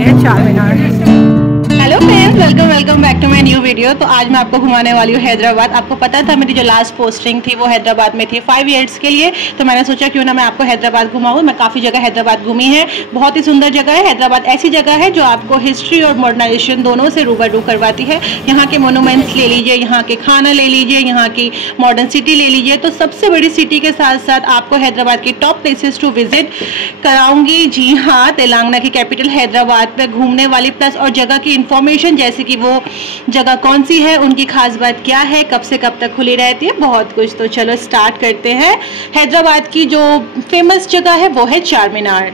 ये है Charminar. Hello friends, welcome back to my new video. तो आज मैं आपको घुमाने वाली हूँ हैदराबाद। आपको पता था मेरी जो लास्ट पोस्टिंग थी वो हैदराबाद में थी 5 ईयर्स के लिए, तो मैंने सोचा क्यों ना मैं आपको हैदराबाद घुमाऊँ। मैं काफ़ी जगह हैदराबाद घूमी है, बहुत ही सुंदर जगह है। हैदराबाद ऐसी जगह है जो आपको हिस्ट्री और मॉडर्नाइजेशन दोनों से रूबरू करवाती है। यहाँ के मोनूमेंट्स ले लीजिए, यहाँ के खाना ले लीजिए, यहाँ की मॉडर्न सिटी ले लीजिए। तो सबसे बड़ी सिटी के साथ साथ आपको हैदराबाद की टॉप प्लेसेस टू विजिट कराऊंगी। जी हाँ, तेलंगाना की कैपिटल हैदराबाद पे घूमने वाली प्लस और जगह की इंफॉर्मेशन, जैसे कि वो जगह कौन सी है, उनकी खास बात क्या है, कब से कब तक खुली रहती है, बहुत कुछ। तो चलो स्टार्ट करते हैं। हैदराबाद की जो फेमस जगह है वो है चार मीनार।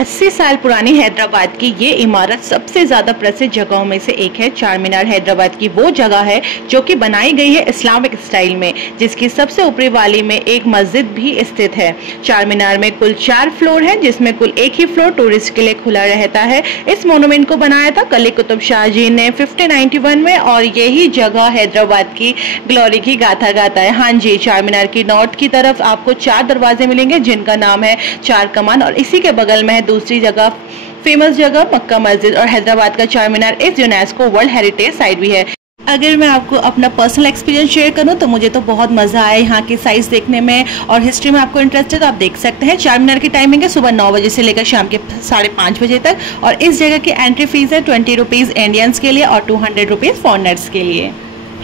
80 साल पुरानी हैदराबाद की ये इमारत सबसे ज़्यादा प्रसिद्ध जगहों में से एक है। चार मीनार हैदराबाद की वो जगह है जो कि बनाई गई है इस्लामिक स्टाइल में, जिसकी सबसे ऊपरी वाली में एक मस्जिद भी स्थित है। चार मीनार में कुल 4 फ्लोर हैं, जिसमें कुल एक ही फ्लोर टूरिस्ट के लिए खुला रहता है। इस मोनूमेंट को बनाया था कली कुतुब शाह जी ने 1591 में, और यही जगह हैदराबाद की ग्लोरी की गाथा गाता है। हाँ जी, चार मीनार की नॉर्थ की तरफ आपको 4 दरवाजे मिलेंगे, जिनका नाम है चार कमान, और इसी के बगल में दूसरी जगह फेमस जगह मक्का मस्जिद। और हैदराबाद का चार मीनार इस यूनेस्को वर्ल्ड हेरिटेज साइट भी है। अगर मैं आपको अपना पर्सनल एक्सपीरियंस शेयर करूं तो मुझे तो बहुत मज़ा आया यहाँ की साइज देखने में, और हिस्ट्री में आपको इंटरेस्ट है तो आप देख सकते हैं। चार मीनार की टाइमिंग है सुबह 9 बजे से लेकर शाम के 5:30 बजे तक, और इस जगह की एंट्री फीस है 20 रुपीज़ इंडियंस के लिए और 200 रुपीज़ फॉरेनर्स के लिए।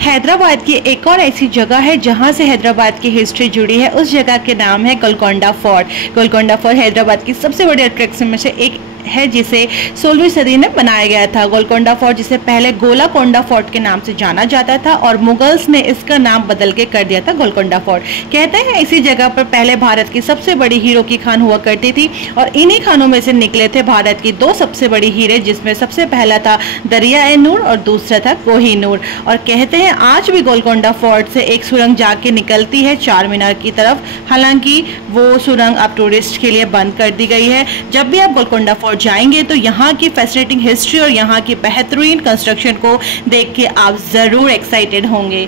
हैदराबाद की एक और ऐसी जगह है जहां से हैदराबाद की हिस्ट्री जुड़ी है। उस जगह के नाम है गोलकोंडा फोर्ट। गोलकोंडा फोर्ट हैदराबाद की सबसे बड़ी अट्रैक्शन में से एक है, जिसे 16वीं सदी में बनाया गया था। गोलकोंडा फोर्ट, जिसे पहले गोलाकोंडा फोर्ट के नाम से जाना जाता था, और मुगल्स ने इसका नाम बदल के कर दिया था गोलकोंडा फोर्ट। कहते हैं इसी जगह पर पहले भारत की सबसे बड़ी हीरो की खान हुआ करती थी, और इन्हीं खानों में से निकले थे भारत की 2 सबसे बड़ी हीरे, जिसमें सबसे पहला था दरिया नूर और दूसरा था कोहिनूर। और कहते हैं आज भी गोलकोंडा फोर्ट से एक सुरंग जाके निकलती है चार मीनार की तरफ। हालांकि वो सुरंग अब टूरिस्ट के लिए बंद कर दी गई है। जब भी आप गोलकोंडा फोर्ट जाएंगे तो यहाँ की फैसिनेटिंग हिस्ट्री और यहाँ की बेहतरीन कंस्ट्रक्शन को देख के आप ज़रूर एक्साइटेड होंगे।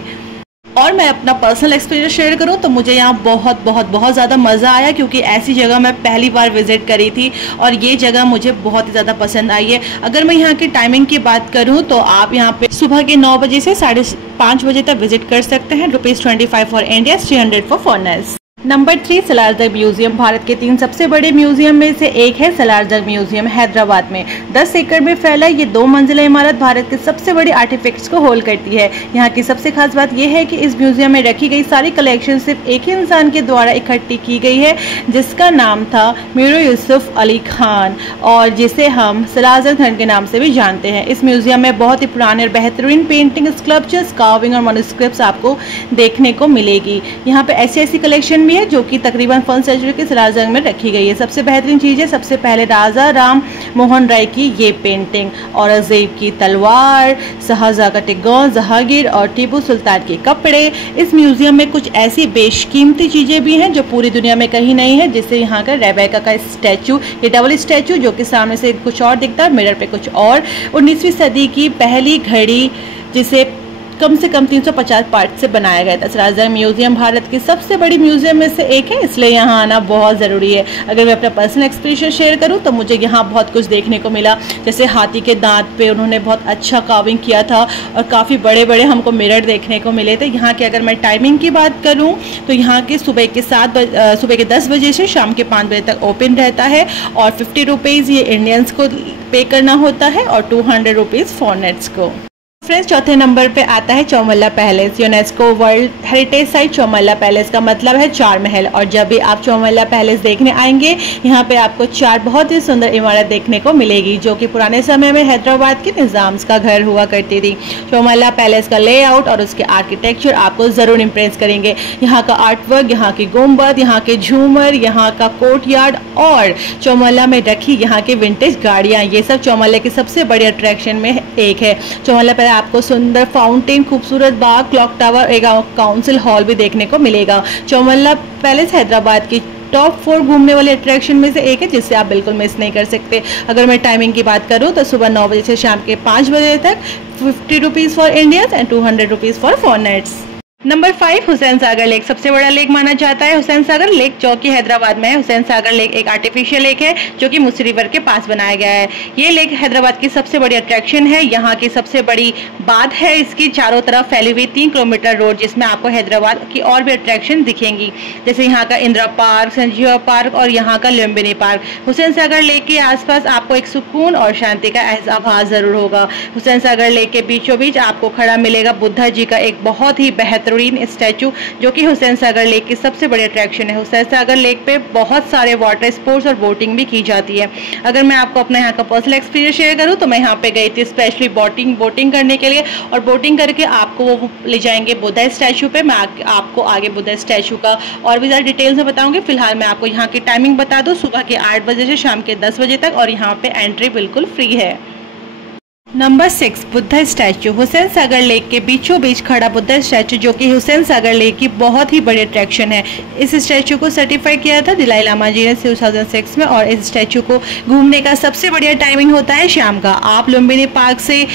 और मैं अपना पर्सनल एक्सपीरियंस शेयर करूँ तो मुझे यहाँ बहुत ज़्यादा मज़ा आया, क्योंकि ऐसी जगह मैं पहली बार विज़िट करी थी और ये जगह मुझे बहुत ही ज़्यादा पसंद आई है। अगर मैं यहाँ की टाइमिंग की बात करूँ तो आप यहाँ पे सुबह के 9 बजे से 5:30 बजे तक विजिट कर सकते हैं। ₹25 for India, 300 for foreigners. Number 3, Salar Jung museum. Bharat के 3 सबसे बड़े म्यूजियम में से एक है सलारजंग म्यूजियम हैदराबाद में। 10 एकड़ में फैला ये 2 मंजिला इमारत भारत के सबसे बड़े आर्टिफैक्ट्स को होल्ड करती है। यहाँ की सबसे खास बात यह है कि इस म्यूजियम में रखी गई सारी कलेक्शन सिर्फ एक ही इंसान के द्वारा इकट्ठी की गई है, जिसका नाम था मीर यूसुफ अली खान, और जिसे हम सलारजंग खान के नाम से भी जानते हैं। इस म्यूजियम में बहुत ही पुराने और बेहतरीन पेंटिंग, स्कल्पचर्स, कार्विंग और मैन्युस्क्रिप्ट्स आपको देखने को मिलेगी। यहाँ पे ऐसी कलेक्शन है जो कि तकरीबन 1st सेंचुरी के सलारजंग में रखी गई है। सबसे बेहतरीन चीज़ है सबसे पहले राजा राम मोहन राय की ये पेंटिंग, औरंगजेब की तलवार, शाहजहां का टिग्गौन, जहांगीर और टीपू सुल्तान के कपड़े। इस म्यूजियम में कुछ ऐसी बेशकीमती चीज़ें भी हैं जो पूरी दुनिया में कहीं नहीं है, जैसे यहाँ का रेबेका का स्टैचू, ये डबल स्टैचू जो कि सामने से कुछ और दिखता है, मिरर पे कुछ और। 19वीं सदी की पहली घड़ी, जिसे कम से कम 350 पार्ट से बनाया गया था। सलारजंग म्यूजियम भारत की सबसे बड़ी म्यूजियम में से एक है, इसलिए यहाँ आना बहुत ज़रूरी है। अगर मैं अपना पर्सनल एक्सपीरियंस शेयर करूँ तो मुझे यहाँ बहुत कुछ देखने को मिला, जैसे हाथी के दांत पे उन्होंने बहुत अच्छा कार्विंग किया था, और काफ़ी बड़े बड़े हमको मिरर देखने को मिले थे। यहाँ के अगर मैं टाइमिंग की बात करूँ तो यहाँ के सुबह के 10 बजे से शाम के 5 बजे तक ओपन रहता है, और 50 रुपीज़ ये इंडियंस को पे करना होता है और 200 रुपीज़ फॉरेनर्स को। फ्रेंड्स, चौथे नंबर पे आता है Chowmahalla palace. UNESCO world heritage site Chowmahalla palace का मतलब है 4 महल, और जब भी आप चौमल्ला पैलेस देखने आएंगे यहाँ पे आपको 4 बहुत ही सुंदर इमारत देखने को मिलेगी, जो कि पुराने समय में हैदराबाद के निज़ाम्स का घर हुआ करती थी। चौमल्ला पैलेस का लेआउट और उसके आर्किटेक्चर आपको ज़रूर इम्प्रेस करेंगे। यहाँ का आर्टवर्क, यहाँ की गुंबद, यहाँ के झूमर, यहाँ का कोर्टयार्ड और चौमल्ला में रखी यहाँ की विंटेज गाड़ियाँ, ये सब चौमल्ला की सबसे बड़ी अट्रैक्शन में एक है। चौमल्ला पैलेस आपको सुंदर फाउंटेन, खूबसूरत बाग, क्लॉक टावर, एक काउंसिल हॉल भी देखने को मिलेगा। चौमल्ला पैलेस हैदराबाद की टॉप 4 घूमने वाले अट्रैक्शन में से एक है, जिससे आप बिल्कुल मिस नहीं कर सकते। अगर मैं टाइमिंग की बात करूं तो सुबह 9 बजे से शाम के 5 बजे तक 50 rupees for Indians and 200 rupees for foreigners. Number 5 Hussain Sagar lake सबसे बड़ा लेक माना जाता है हुसैन सागर लेक, जो कि हैदराबाद में है। हुसैन सागर लेक एक आर्टिफिशियल लेक है जो कि मुसी रिवर के पास बनाया गया है। ये लेक हैदराबाद की सबसे बड़ी अट्रैक्शन है। यहाँ की सबसे बड़ी बात है इसकी चारों तरफ फैली हुई 3 किलोमीटर रोड, जिसमें आपको हैदराबाद की और भी अट्रैक्शन दिखेंगी, जैसे यहाँ का इंदिरा पार्क, संजीवा पार्क और यहाँ का लुम्बिनी पार्क। हुसैन सागर लेक के आसपास आपको एक सुकून और शांति का आभास जरूर होगा। हुसैन सागर लेक के बीचों बीच आपको खड़ा मिलेगा बुद्धा जी का एक बहुत ही बेहतरीन स्टैचू, जो कि हुसैन सागर लेक की सबसे बड़ी अट्रैक्शन है। हुसैन सागर लेक पे बहुत सारे वाटर स्पोर्ट्स और बोटिंग भी की जाती है। अगर मैं आपको अपना यहाँ का पर्सनल एक्सपीरियंस शेयर करूँ तो मैं यहाँ पे गई थी स्पेशली बोटिंग करने के लिए, और बोटिंग करके आपको वो ले जाएंगे बुद्धा स्टैचू पे। मैं आपको आगे बुद्धा स्टैचू का और भी ज़्यादा डिटेल्स में बताऊंगी। फिलहाल मैं आपको यहाँ की टाइमिंग बता दूँ, सुबह के 8 बजे से शाम के 10 बजे तक, और यहाँ पे एंट्री बिल्कुल फ्री है। Number 6 Buddha statue. Hussain Sagar lake के बीचों बीच खड़ा बुद्धा स्टैचू, जो कि हुसैन सागर लेक की बहुत ही बड़ी अट्रैक्शन है। इस स्टैचू को सर्टिफाइड किया था दलाई लामा जी ने 2006 में, और इस स्टैचू को घूमने का सबसे बढ़िया टाइमिंग होता है शाम का। आप लुम्बिनी पार्क से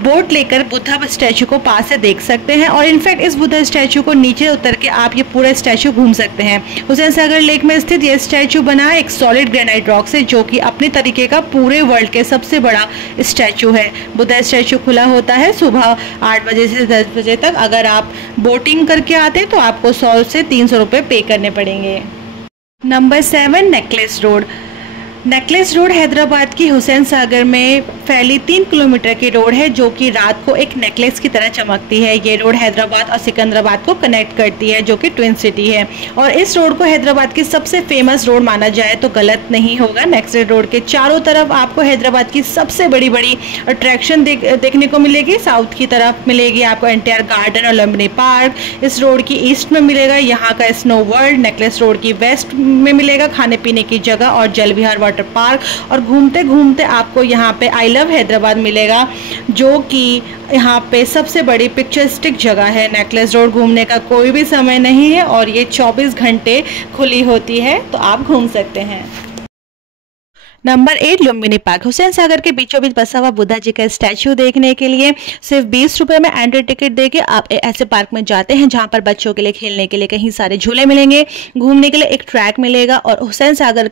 बोट लेकर बुद्धा स्टैचू को पास से देख सकते हैं, और इनफैक्ट इस बुद्धा स्टैचू को नीचे उतर के आप ये पूरा स्टैचू घूम सकते हैं। हुसैन सागर लेक में स्थित ये स्टैचू बना है एक सॉलिड ग्रेनाइट रॉक से, जो कि अपने तरीके का पूरे वर्ल्ड के सबसे बड़ा स्टैचू है। बुद्धा स्टैचू खुला होता है सुबह 8 बजे से 10 बजे तक। अगर आप बोटिंग करके आते हैं तो आपको 100 से 300 रुपये पे करने पड़ेंगे। Number 7 necklace road. Necklace road Hyderabad की हुसैन सागर में फैली 3 किलोमीटर की रोड है, जो कि रात को एक नेकलेस की तरह चमकती है। ये रोड हैदराबाद और सिकंदराबाद को कनेक्ट करती है, जो कि ट्विन सिटी है, और इस रोड को हैदराबाद की सबसे फेमस रोड माना जाए तो गलत नहीं होगा। नेकलेस रोड के चारों तरफ आपको हैदराबाद की सबसे बड़ी बड़ी अट्रैक्शन देखने को मिलेगी। साउथ की तरफ मिलेगी आपको एनटीआर गार्डन और लुम्बिनी पार्क। इस रोड की ईस्ट में मिलेगा यहाँ का स्नो वर्ल्ड। नेकलेस रोड की वेस्ट में मिलेगा खाने पीने की जगह और जल विहार वाटर पार्क, और घूमते घूमते आपको यहाँ पे आई लव हैदराबाद मिलेगा, जो कि यहाँ पे सबसे बड़ी पिक्चरिस्टिक जगह है। नेकलेस रोड घूमने का कोई भी समय नहीं है, और ये 24 घंटे खुली होती है, तो आप घूम सकते हैं। Number 8 Lumbini park. हुसैन सागर के बीचों बीच बसा हुआ बुद्धा जी का स्टैचू देखने के लिए सिर्फ 20 रुपए में एंट्री टिकट देके आप ऐसे पार्क में जाते हैं जहां पर बच्चों के लिए खेलने के लिए कहीं सारे झूले मिलेंगे, घूमने के लिए एक ट्रैक मिलेगा, और हुसैन सागर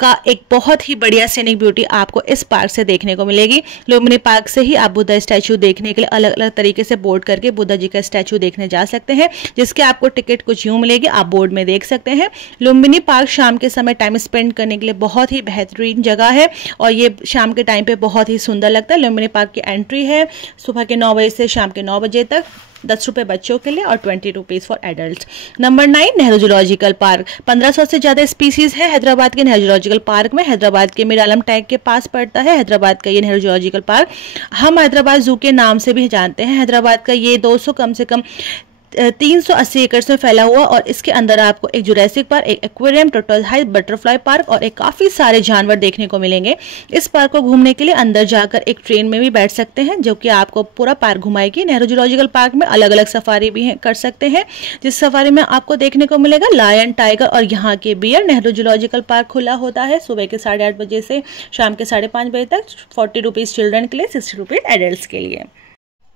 का एक बहुत ही बढ़िया सीनिक ब्यूटी आपको इस पार्क से देखने को मिलेगी। लुम्बिनी पार्क से ही आप बुद्धा स्टैचू देखने के लिए अलग अलग तरीके से बोर्ड करके बुद्धा जी का स्टैचू देखने जा सकते हैं, जिसके आपको टिकट कुछ यूं मिलेगी, आप बोर्ड में देख सकते हैं। लुम्बिनी पार्क शाम के समय टाइम स्पेंड करने के लिए बहुत ही बेहतरीन जगह है, और ये शाम के टाइम पे बहुत ही सुंदर लगता है। लुम्बिनी पार्क की एंट्री है सुबह के 9 बजे से शाम के 9 बजे तक, 10 रुपये बच्चों के लिए और 20 rupees for adult. Number 9 Nehru zoological park. 1500 से ज़्यादा स्पीसीज है हैदराबाद के नेहरू जूलॉजिकल पार्क में। हैदराबाद के मीर आलम टैग के पास पड़ता है हैदराबाद का ये नेहरू जूलॉजिकल पार्क। हम हैदराबाद जू के नाम से भी जानते हैं। हैदराबाद का ये 200 कम से कम 380 एकड़ में फैला हुआ, और इसके अंदर आपको एक जुरासिक पार्क, एक aquarium, turtle house, butterfly park और एक काफ़ी सारे जानवर देखने को मिलेंगे। इस पार्क को घूमने के लिए अंदर जाकर एक ट्रेन में भी बैठ सकते हैं, जो कि आपको पूरा पार्क घुमाएगी। नेहरू जूलॉजिकल पार्क में अलग अलग सफारी भी कर सकते हैं, जिस सफारी में आपको देखने को मिलेगा लायन, टाइगर और यहाँ के बियर। नेहरू जूलॉजिकल पार्क खुला होता है सुबह के 8:30 बजे से शाम के 5:30 बजे तक। 40 रुपीज़ चिल्ड्रन के लिए, 60 रुपीज़ एडल्ट के लिए।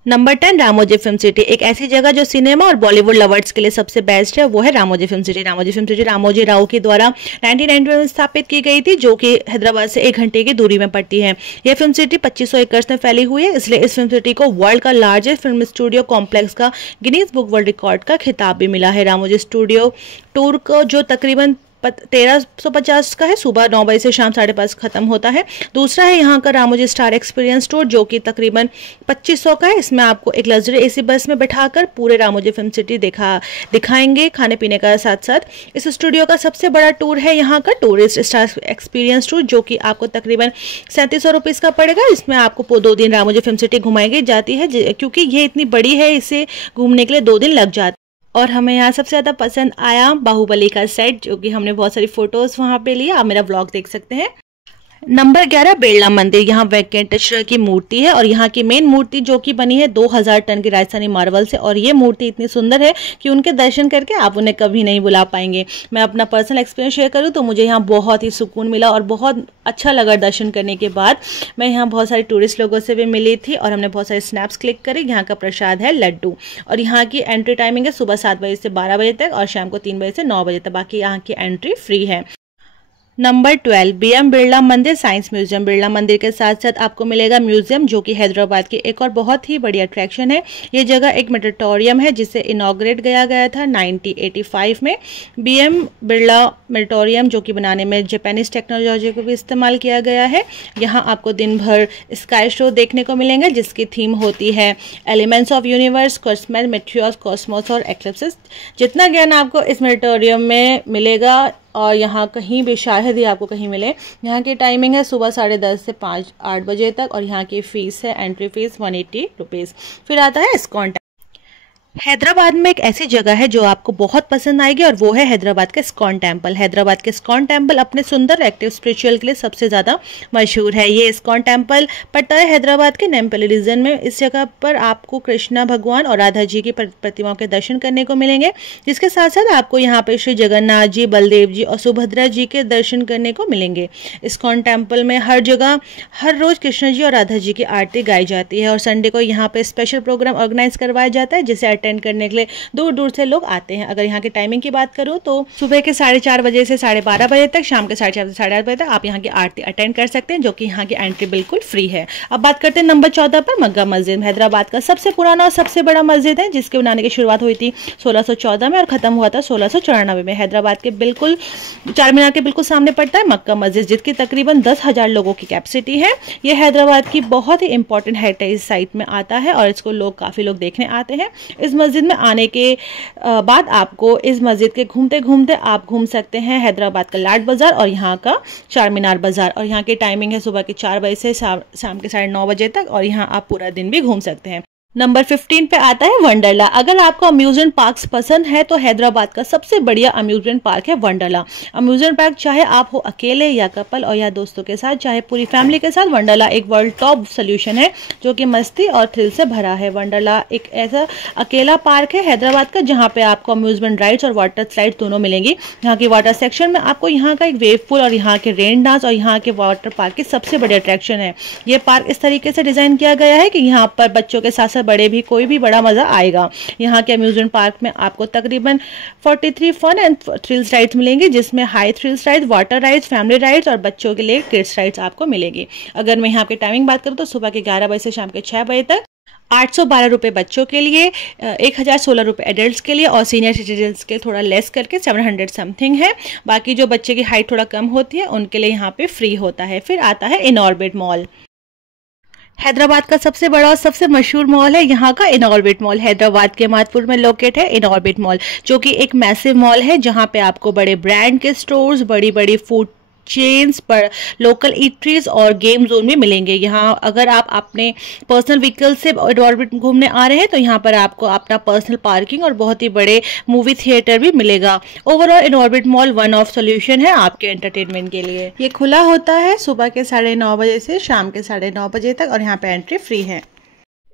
Number 10 Ramoji film city. एक ऐसी जगह जो सिनेमा और बॉलीवुड लवर्स के लिए सबसे बेस्ट है, वो है Ramoji film city. Ramoji film city Ramoji Rao के द्वारा 1990 में स्थापित की गई थी, जो कि हैदराबाद से 1 घंटे की दूरी में पड़ती है। यह फिल्म सिटी 2500 एकड़ में फैली हुई है, इसलिए इस फिल्म सिटी को वर्ल्ड का लार्जेस्ट फिल्म स्टूडियो कॉम्प्लेक्स का गिनीज बुक वर्ल्ड रिकॉर्ड का खिताब भी मिला है। रामोजी स्टूडियो टूर को जो तकरीबन 1350 का है, सुबह 9 बजे से शाम 5:30 खत्म होता है। दूसरा है यहाँ का रामोजी स्टार एक्सपीरियंस टूर, जो कि तकरीबन 2500 का है। इसमें आपको एक लग्जरी एसी बस में बैठाकर पूरे रामोजी फिल्म सिटी दिखाएंगे खाने पीने का साथ साथ। इस स्टूडियो का सबसे बड़ा टूर है यहाँ का टूरिस्ट स्टार एक्सपीरियंस टूर, जो कि आपको तकरीबन 3700 रुपीज़ का पड़ेगा। इसमें आपको 2 दिन रामोजी फिल्म सिटी घुमाई जाती है, क्योंकि ये इतनी बड़ी है, इसे घूमने के लिए 2 दिन लग जाते हैं। और हमें यहाँ सबसे ज़्यादा पसंद आया बाहुबली का सेट, जो कि हमने बहुत सारी फोटोज़ वहाँ पे ली। आप मेरा व्लॉग देख सकते हैं। नंबर 11 बिरला मंदिर। यहाँ वेंकटेश्वर की मूर्ति है और यहाँ की मेन मूर्ति जो कि बनी है 2000 टन की राजस्थानी मार्बल से, और ये मूर्ति इतनी सुंदर है कि उनके दर्शन करके आप उन्हें कभी नहीं भुला पाएंगे। मैं अपना पर्सनल एक्सपीरियंस शेयर करूँ तो मुझे यहाँ बहुत ही सुकून मिला और बहुत अच्छा लगा दर्शन करने के बाद। मैं यहाँ बहुत सारे टूरिस्ट लोगों से भी मिली थी और हमने बहुत सारे स्नैप्स क्लिक करे। यहाँ का प्रसाद है लड्डू और यहाँ की एंट्री टाइमिंग है सुबह 7 बजे से 12 बजे तक और शाम को 3 बजे से 9 बजे तक। बाकी यहाँ की एंट्री फ्री है। नंबर 12 BM बिरला मंदिर साइंस म्यूजियम। बिरला मंदिर के साथ साथ आपको मिलेगा म्यूजियम जो कि हैदराबाद की एक और बहुत ही बड़ी अट्रैक्शन है। ये जगह एक मेडिटोरियम है जिसे इनॉग्रेट किया गया था 1985 में। BM बिरला मेडिटोरियम जो कि बनाने में जापानीज टेक्नोलॉजी को भी इस्तेमाल किया गया है। यहाँ आपको दिन भर स्काई शो देखने को मिलेंगे जिसकी थीम होती है एलिमेंट्स ऑफ यूनिवर्स, कॉस्मेट, मेट्रियोस, कॉस्मोस और एक्लिप्सिस। जितना ज्ञान आपको इस मेडिटोरियम में मिलेगा और यहाँ कहीं भी शायद ही आपको कहीं मिले। यहाँ की टाइमिंग है सुबह 10:30 से 8 बजे तक और यहाँ की फीस है एंट्री फीस 180 रुपीज़। फिर आता है इस्कॉन। हैदराबाद में एक ऐसी जगह है जो आपको बहुत पसंद आएगी और वो है हैदराबाद का इस्कॉन टेम्पल। हैदराबाद के इस्कॉन टेम्पल अपने सुंदर एक्टिव स्पिरिचुअल के लिए सबसे ज़्यादा मशहूर है। ये इस्कॉन टेम्पल पड़ता है हैदराबाद के नेम्पल्ली रीजन में। इस जगह पर आपको कृष्णा भगवान और राधा जी की प्रतिमाओं के दर्शन करने को मिलेंगे, जिसके साथ साथ आपको यहाँ पर श्री जगन्नाथ जी, बलदेव जी और सुभद्रा जी के दर्शन करने को मिलेंगे। इस्कॉन टेम्पल में हर जगह हर रोज़ कृष्ण जी और राधा जी की आरती गाई जाती है और संडे को यहाँ पर स्पेशल प्रोग्राम ऑर्गेनाइज करवाया जाता है जिसे अटेंड करने के लिए दूर दूर से लोग आते हैं। अगर यहाँ की टाइमिंग की बात करूँ तो सुबह के 4:30 बजे से 12:30 बजे तक, शाम के 4:30 से 8:30 बजे तक आप यहाँ की आरती अटेंड कर सकते हैं जो कि यहाँ की एंट्री बिल्कुल फ्री है। अब बात करते हैं नंबर 14 पर मक्का मस्जिद। हैदराबाद का सबसे पुराना और सबसे बड़ा मस्जिद है जिसके बनाने की शुरुआत हुई थी 1614 में और खत्म हुआ था 1694 में। हैदराबाद के बिल्कुल चार मीनार के बिल्कुल सामने पड़ता है मक्का मस्जिद जिसकी तकरीबन 10,000 लोगों की कैपेसिटी है। ये हैदराबाद की बहुत ही इंपॉर्टेंट हेरिटेज साइट में आता है और इसको काफ़ी लोग देखने आते हैं। इस मस्जिद में आने के बाद आपको इस मस्जिद के घूमते घूमते आप घूम सकते हैं हैदराबाद का लाड बाजार और यहाँ का चार मीनार बाजार। और यहाँ की टाइमिंग है सुबह के 4 बजे से शाम के 9:30 बजे तक और यहाँ आप पूरा दिन भी घूम सकते हैं। नंबर 15 पे आता है वंडरला। अगर आपको अम्यूजमेंट पार्क्स पसंद है तो हैदराबाद का सबसे बढ़िया अम्यूजमेंट पार्क है वंडरला। अम्यूजमेंट पार्क चाहे आप हो अकेले या कपल और या दोस्तों के साथ, चाहे पूरी फैमिली के साथ, वंडरला एक वर्ल्ड टॉप सोल्यूशन है जो कि मस्ती और थ्रिल से भरा है। वंडरला एक ऐसा अकेला पार्क है हैदराबाद का जहाँ पे आपको अम्यूजमेंट राइड्स और वाटर स्लाइड दोनों मिलेंगी। यहाँ की वाटर सेक्शन में आपको यहाँ का एक वेव पूल और यहाँ के रेन डांस और यहाँ के वाटर पार्क की सबसे बड़ी अट्रैक्शन है। ये पार्क इस तरीके से डिजाइन किया गया है कि यहाँ पर बच्चों के साथ बड़े भी कोई भी बड़ा मजा आएगा। यहाँ के अम्यूजमेंट पार्क में आपको तकरीबन 43 फन एंड थ्रिल्स राइड्स मिलेंगी जिसमें high thrills rides, water rides, family rides और बच्चों के लिए किड्स राइड्स आपको मिलेगी। अगर मैं यहाँ की टाइमिंग बात करूँ तो सुबह के 11 बजे से शाम के 6 बजे तक, 812 रुपये बच्चों के लिए, 1016 रुपये एडल्ट्स के लिए और सीनियर सिटीजन्स के थोड़ा लेस करके 700 समथिंग है। बाकी जो बच्चे की हाइट थोड़ा कम होती है उनके लिए यहाँ पे फ्री होता है। फिर आता है इनऑर्बिट मॉल। हैदराबाद का सबसे बड़ा और सबसे मशहूर मॉल है यहाँ का इनऑर्बिट मॉल। हैदराबाद के मादपुर में लोकेट है इनऑर्बिट मॉल जो कि एक मैसिव मॉल है जहाँ पे आपको बड़े ब्रांड के स्टोर्स, बड़ी बड़ी फूड चेन्स पर लोकल ईटरीज और गेम जोन भी मिलेंगे। यहाँ अगर आप अपने पर्सनल व्हीकल से इनऑर्बिट घूमने आ रहे हैं तो यहाँ पर आपको अपना पर्सनल पार्किंग और बहुत ही बड़े मूवी थिएटर भी मिलेगा। Overall Inorbit mall one of solution है आपके एंटरटेनमेंट के लिए। ये खुला होता है सुबह के 9:30 बजे से शाम के 9:30 बजे तक और यहाँ पे एंट्री फ्री है।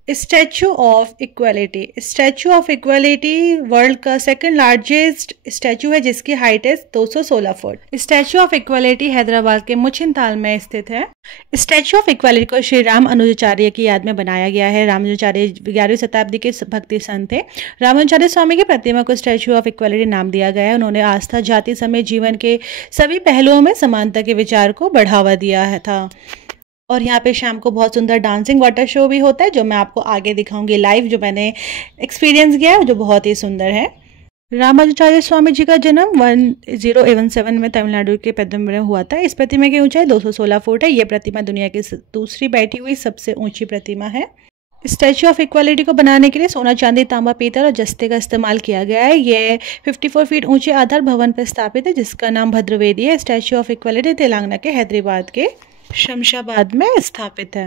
Statue of equality. Statue of equality world का सेकंड लार्जेस्ट स्टैचू है जिसकी हाइट है 216 foot. Statue of equality Hyderabad के मुचिनताल में स्थित है। स्टैचू ऑफ इक्वालिटी को श्री राम अनुजाचार्य की याद में बनाया गया है। रामानुजाचार्य 11वीं शताब्दी के भक्ति संत थे। रामानुजाचार्य स्वामी की प्रतिमा को स्टैचू ऑफ इक्वालिटी नाम दिया गया है। उन्होंने आस्था, जाति समेत जीवन के सभी पहलुओं में समानता के विचार को बढ़ावा दिया था। और यहाँ पे शाम को बहुत सुंदर डांसिंग वाटर शो भी होता है जो मैं आपको आगे दिखाऊंगी लाइव, जो मैंने एक्सपीरियंस किया है जो बहुत ही सुंदर है। रामानुजाचार्य स्वामी जी का जन्म 1017 में तमिलनाडु के पेदम्बरा में हुआ था। इस प्रतिमा की ऊंचाई 216 फुट है। ये प्रतिमा दुनिया की दूसरी बैठी हुई सबसे ऊंची प्रतिमा है। स्टैचू ऑफ इक्वालिटी को बनाने के लिए सोना, चांदी, तांबा, पीतल और जस्ते का इस्तेमाल किया गया है। ये 54 फीट ऊंचे आधार भवन पर स्थापित है जिसका नाम भद्रवेदी है। स्टैचू ऑफ इक्वालिटी तेलंगाना के हैदराबाद के शमशाबाद में स्थापित है।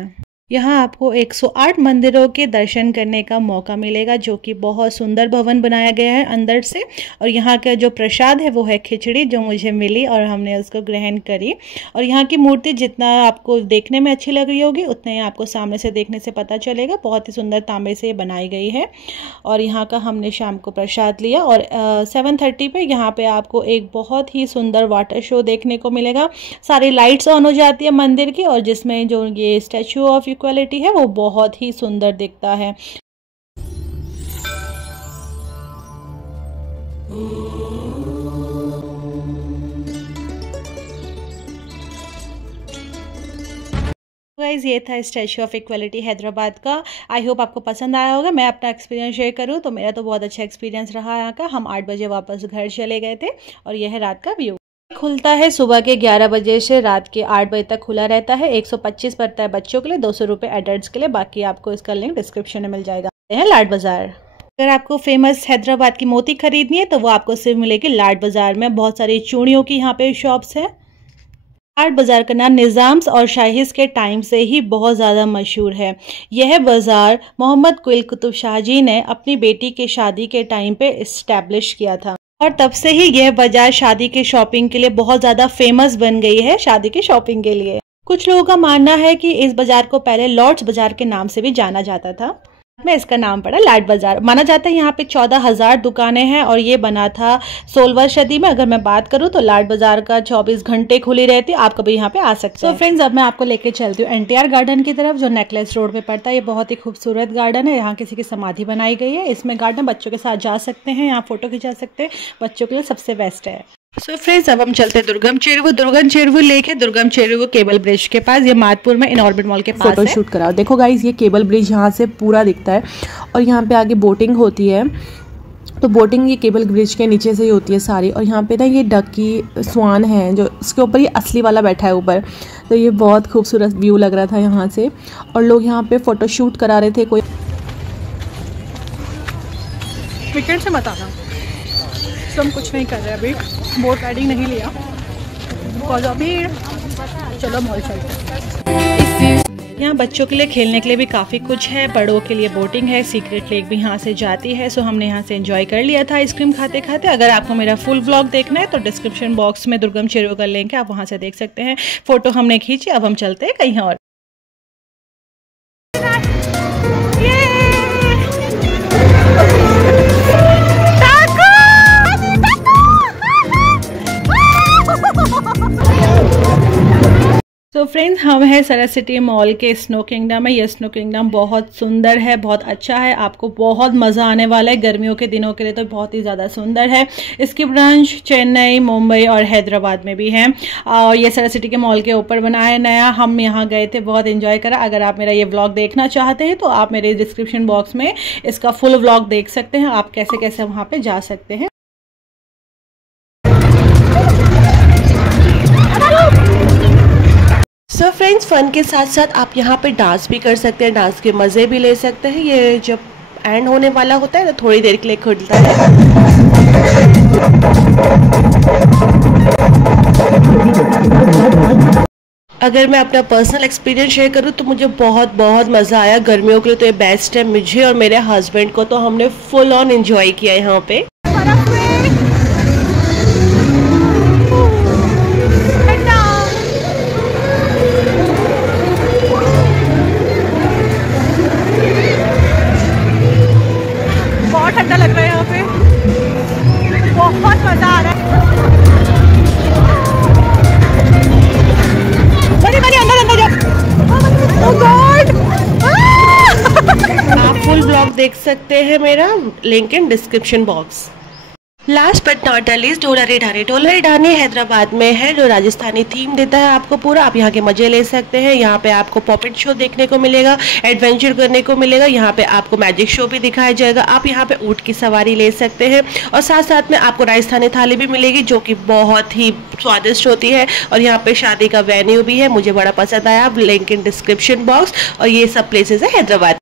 यहाँ आपको 108 मंदिरों के दर्शन करने का मौका मिलेगा, जो कि बहुत सुंदर भवन बनाया गया है अंदर से। और यहाँ का जो प्रसाद है वो है खिचड़ी, जो मुझे मिली और हमने उसको ग्रहण करी। और यहाँ की मूर्ति जितना आपको देखने में अच्छी लग रही होगी, उतना ही आपको सामने से देखने से पता चलेगा। बहुत ही सुंदर तांबे से बनाई गई है। और यहाँ का हमने शाम को प्रसाद लिया। और 7:30 पे यहाँ पे आपको एक बहुत ही सुंदर वाटर शो देखने को मिलेगा। सारी लाइट्स ऑन हो जाती है मंदिर की, और जिसमें जो ये स्टैचू ऑफ इक्वालिटी है वो बहुत ही सुंदर दिखता है। गाइस, ये था स्टैचू ऑफ इक्वालिटी हैदराबाद का। आई होप आपको पसंद आया होगा। मैं अपना एक्सपीरियंस शेयर करूँ तो मेरा तो बहुत अच्छा एक्सपीरियंस रहा यहाँ का। हम 8 बजे वापस घर चले गए थे। और यह है रात का व्यू। खुलता है सुबह के 11 बजे से रात के 8 बजे तक खुला रहता है। 125 पड़ता है बच्चों के लिए, 200 रुपये एडल्ट्स के लिए। बाकी आपको इसका लिंक डिस्क्रिप्शन में मिल जाएगा। लाड बाजार। अगर आपको फेमस हैदराबाद की मोती खरीदनी है तो वो आपको सिर्फ मिलेगी लाड बाजार में। बहुत सारी चूड़ियों की यहाँ पे शॉप्स है। लाड बाजार का नाम निज़ाम्स और शाहीस के टाइम से ही बहुत ज़्यादा मशहूर है। यह बाज़ार मोहम्मद कुल कुतुब शाह जी ने अपनी बेटी के शादी के टाइम पे इस्टेब्लिश किया था। और तब से ही यह बाजार शादी के शॉपिंग के लिए बहुत ज़्यादा फेमस बन गई है। शादी की शॉपिंग के लिए कुछ लोगों का मानना है कि इस बाजार को पहले लॉर्ड्स बाजार के नाम से भी जाना जाता था, में इसका नाम पड़ा लाड बाजार। माना जाता है यहाँ पे 14,000 दुकानें हैं और ये बना था 16वीं सदी में। अगर मैं बात करूँ तो लाड बाजार का 24 घंटे खुली रहती है। आप कभी यहाँ पे आ सकते हैं। तो फ्रेंड्स, अब मैं आपको लेके चलती हूँ एनटीआर गार्डन की तरफ, जो नेकलेस रोड पे पड़ता है। ये बहुत ही खूबसूरत गार्डन है। यहाँ किसी की समाधि बनाई गई है। इसमें गार्डन बच्चों के साथ जा सकते हैं, यहाँ फोटो खिंचा सकते हैं। बच्चों के लिए सबसे बेस्ट है। सो फ्रेंड्स, अब हम चलते हैं दुर्गम चेरुवु लेक है दुर्गम चेरुवु केबल ब्रिज के पास। ये मादपुर में इनऑर्बिट मॉल के पास फोटो शूट करा। देखो गाइज, ये केबल ब्रिज यहाँ से पूरा दिखता है और यहाँ पे आगे बोटिंग होती है। तो बोटिंग ये केबल ब्रिज के नीचे से ही होती है सारी। और यहाँ पे ना ये डकी स्वान है, जो इसके ऊपर ये असली वाला बैठा है ऊपर। तो ये बहुत खूबसूरत व्यू लग रहा था यहाँ से। और लोग यहाँ पे फोटो शूट करा रहे थे। कोई विकेट से मत आना, तो हम कुछ नहीं कर रहे अभी। बोट राइडिंग नहीं लिया बिकॉज अभी चलो मॉल चलते हैं। यहाँ बच्चों के लिए खेलने के लिए भी काफ़ी कुछ है। बड़ों के लिए बोटिंग है। सीक्रेट लेक भी यहाँ से जाती है। सो हमने यहाँ से एंजॉय कर लिया था आइसक्रीम खाते खाते। अगर आपको मेरा फुल व्लॉग देखना है तो डिस्क्रिप्शन बॉक्स में दुर्गम चेरुवु का लिंक है, आप वहाँ से देख सकते हैं। फोटो हमने खींची। अब हम चलते हैं कहीं और। तो फ्रेंड्स, हम हैं सरसिटी मॉल के स्नो किंगडम में। ये स्नो किंगडम बहुत सुंदर है, बहुत अच्छा है। आपको बहुत मज़ा आने वाला है। गर्मियों के दिनों के लिए तो बहुत ही ज़्यादा सुंदर है। इसकी ब्रांच चेन्नई, मुंबई और हैदराबाद में भी है। और ये सरसिटी के मॉल के ऊपर बना है नया। हम यहाँ गए थे, बहुत एंजॉय करा। अगर आप मेरा ये व्लॉग देखना चाहते हैं तो आप मेरे डिस्क्रिप्शन बॉक्स में इसका फुल व्लॉग देख सकते हैं, आप कैसे कैसे वहाँ पर जा सकते हैं। सो फ्रेंड्स, फन के साथ साथ आप यहाँ पे डांस भी कर सकते हैं, डांस के मज़े भी ले सकते हैं। ये जब एंड होने वाला होता है तो थोड़ी देर के लिए खुलता है। अगर मैं अपना पर्सनल एक्सपीरियंस शेयर करूँ तो मुझे बहुत मज़ा आया। गर्मियों के लिए तो ये बेस्ट है। मुझे और मेरे हस्बैंड को तो हमने फुल ऑन एंजॉय किया यहाँ पे। ठंडा लग रहा है यहाँ पे, बहुत मजा आ रहा है। अंदर आप फुल ब्लॉग देख सकते हैं मेरा, link in description box. Last but not least Dholari Dhani. Dholari Dhani Hyderabad में है, जो राजस्थानी थीम देता है आपको पूरा। आप यहाँ के मजे ले सकते हैं। यहाँ पे आपको पॉपेट शो देखने को मिलेगा, एडवेंचर करने को मिलेगा। यहाँ पे आपको मैजिक शो भी दिखाया जाएगा। आप यहाँ पे ऊँट की सवारी ले सकते हैं और साथ साथ में आपको राजस्थानी थाली भी मिलेगी, जो कि बहुत ही स्वादिष्ट होती है। और यहाँ पे शादी का वेन्यू भी है, मुझे बड़ा पसंद आया। Link in description box. और ये सब प्लेसेस है हैदराबाद।